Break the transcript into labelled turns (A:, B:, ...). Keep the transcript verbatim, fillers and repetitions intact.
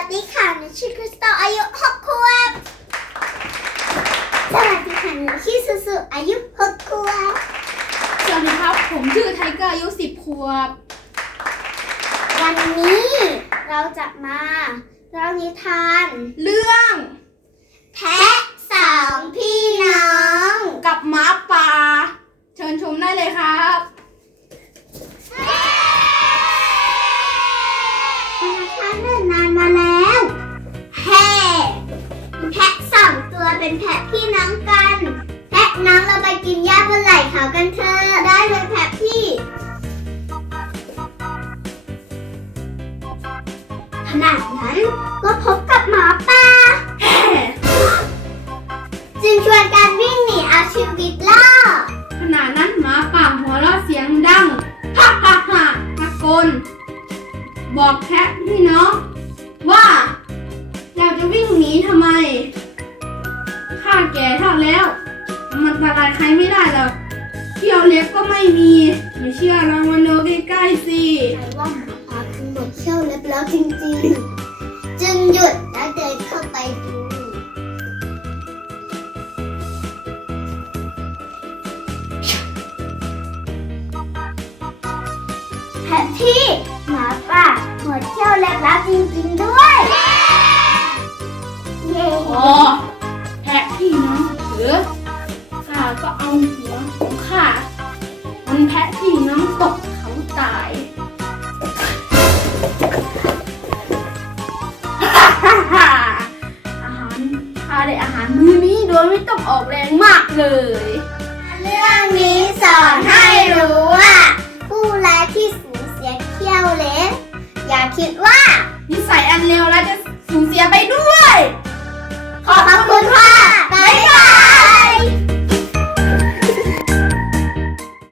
A: ดีค่ะหนูชื่อคริสตัลอายุหกขวบสวัสดีค่ะหนูชื่อสุสุอายุหกขวบ
B: สวัสดีครับผมชื่อไทเกอร์อายุสิบขวบ
A: วันนี้เราจะมาเล่านิทาน
B: เรื่อง
A: แพะสองพี่น้อง
B: กับหมาป่าเชิญชมได้เลยครับ
A: ครั้งหนึ่งนานมาแล้วแพะแพะสองตัวเป็นแพะพี่น้องกันแพะน้องเราไปกินหญ้าบนไหล่เขากันเถอะได้เลยแพะพี่ขณะนั้นก็พบกับหมาป่าจึงชวนกันวิ่งหนีเอาชีวิตรอด
B: ขณะนั้นหมาป่าหัวเราะเสียงดังฮ่าฮ่าฮ่าตะโกนบอกแพะพี่น้องว่าเราจะวิ่งหนีทำไมข้าแก่เท่าแล้วมันอันตรายใครไม่ได้หรอกเขี้ยวเล็บก็ไม่มีไม่เชื่อลองมาดูใกล้ๆสิ
A: ใครว่าหมาป่าคือหมดเขี้ยวเล็บแล้วจริงๆจึงหยุดและเดินเข้าไปดูแพะที่หมาป่าหมดเขี้ยวเล็บแล้วจริงๆด้วยเย้
B: อ๋อแพะพี่น้องหรือข้าก็เอาหัวของข้ามันแพะพี่น้องตกเขาตายอาหารข้าได้อาหารมื้อนี้โดยไม่ต้องออกแรงมากเลย
A: เรื่องนี้สอนให้รู้ว่าผู้ร้ายที่สูญเสียเขี้ยวเล็บอย่าคิดว่า
B: นิสัยอันเลวร้ายจะสูญเสียไปด้วย